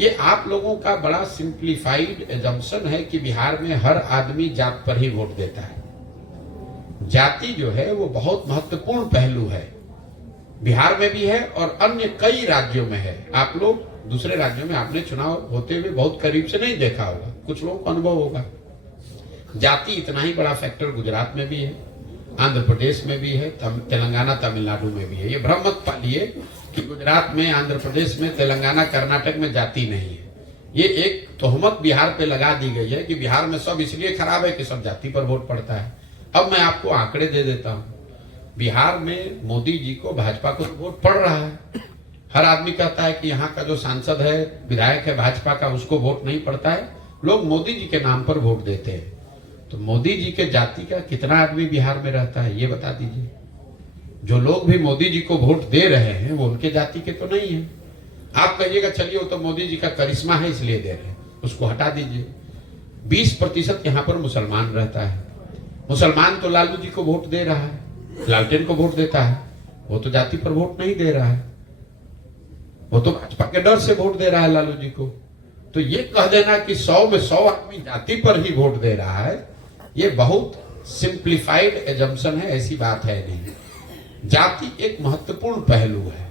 ये आप लोगों का बड़ा सिंप्लीफाइड एजम्पशन है कि बिहार में हर आदमी जात पर ही वोट देता है। जाति जो है वो बहुत महत्वपूर्ण पहलू है, बिहार में भी है और अन्य कई राज्यों में है। आप लोग दूसरे राज्यों में आपने चुनाव होते हुए बहुत करीब से नहीं देखा होगा, कुछ लोगों को अनुभव होगा। जाति इतना ही बड़ा फैक्टर गुजरात में भी है, आंध्र प्रदेश में भी है, तेलंगाना तमिलनाडु में भी है। ये भ्रम मत पालिए कि गुजरात में, आंध्र प्रदेश में, तेलंगाना, कर्नाटक में जाति नहीं है। ये एक तोहमत बिहार पे लगा दी गई है कि बिहार में सब इसलिए खराब है कि सब जाति पर वोट पड़ता है। अब मैं आपको आंकड़े दे देता हूं। बिहार में मोदी जी को, भाजपा को वोट पड़ रहा है। हर आदमी कहता है कि यहाँ का जो सांसद है, विधायक है भाजपा का, उसको वोट नहीं पड़ता है। लोग मोदी जी के नाम पर वोट देते हैं। तो मोदी जी के जाति का कितना आदमी बिहार में रहता है ये बता दीजिए। जो लोग भी मोदी जी को वोट दे रहे हैं वो उनके जाति के तो नहीं है। आप कहिएगा चलिए वो तो मोदी जी का करिश्मा है इसलिए दे रहे हैं, उसको हटा दीजिए। 20% यहाँ पर मुसलमान रहता है। मुसलमान तो लालू जी को वोट दे रहा है, लालटेन को वोट देता है, वो तो जाति पर वोट नहीं दे रहा है, वो तो भाजपा के डर से वोट दे रहा है लालू जी को। तो ये कह देना कि 100 में 100 आदमी जाति पर ही वोट दे रहा है, ये बहुत सिंप्लीफाइड एजम्पशन है, ऐसी बात है नहीं। जाति एक महत्वपूर्ण पहलू है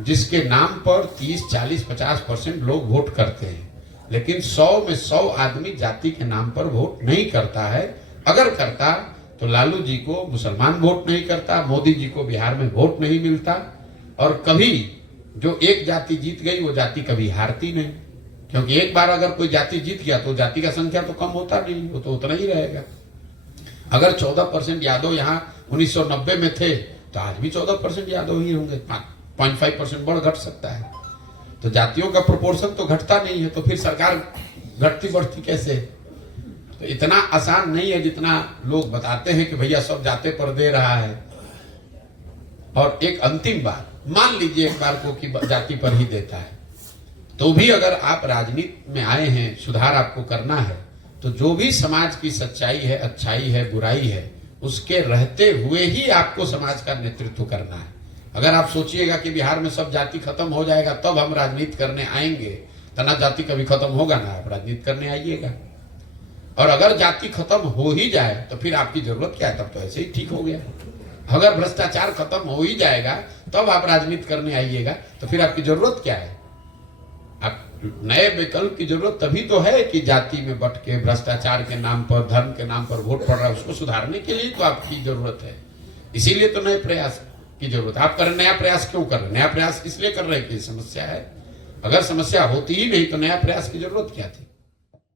जिसके नाम पर 30, 40, 50% लोग वोट करते हैं, लेकिन 100 में 100 आदमी जाति के नाम पर वोट नहीं करता है। अगर करता तो लालू जी को मुसलमान वोट नहीं करता, मोदी जी को बिहार में वोट नहीं मिलता, और कभी जो एक जाति जीत गई वो जाति कभी हारती नहीं, क्योंकि एक बार अगर कोई जाति जीत गया तो जाति का संख्या तो कम होता नहीं, वो तो उतना ही रहेगा। अगर 14% यादव यहाँ 1990 में थे तो आज भी 14% यादव ही होंगे, 0.5% बढ़ घट सकता है। तो जातियों का प्रोपोर्शन तो घटता नहीं है, तो फिर सरकार घटती बढ़ती कैसे? तो इतना आसान नहीं है जितना लोग बताते हैं कि भैया सब जाते पर दे रहा है। और एक अंतिम बात, मान लीजिए एक बार को कि जाति पर ही देता है, तो भी अगर आप राजनीति में आए हैं, सुधार आपको करना है, तो जो भी समाज की सच्चाई है, अच्छाई है, बुराई है, उसके रहते हुए ही आपको समाज का नेतृत्व करना है। अगर आप सोचिएगा कि बिहार में सब जाति खत्म हो जाएगा तब हम राजनीति करने आएंगे, तो ना जाति कभी खत्म होगा ना आप राजनीति करने आइएगा। और अगर जाति खत्म हो ही जाए तो फिर आपकी जरूरत क्या है? तब तो ऐसे ही ठीक हो गया। अगर भ्रष्टाचार खत्म हो ही जाएगा तब आप राजनीति करने आइएगा, तो फिर आपकी जरूरत क्या है? आप नए विकल्प की जरूरत तभी तो है कि जाति में बट के, भ्रष्टाचार के नाम पर, धर्म के नाम पर वोट पड़ रहा है, उसको सुधारने के लिए तो आपकी जरूरत है। इसीलिए तो नए प्रयास की जरूरत है। आप कर नया प्रयास क्यों कर रहे हैं? नया प्रयास इसलिए कर रहे हैं कि समस्या है। अगर समस्या होती ही नहीं तो नया प्रयास की जरूरत क्या थी?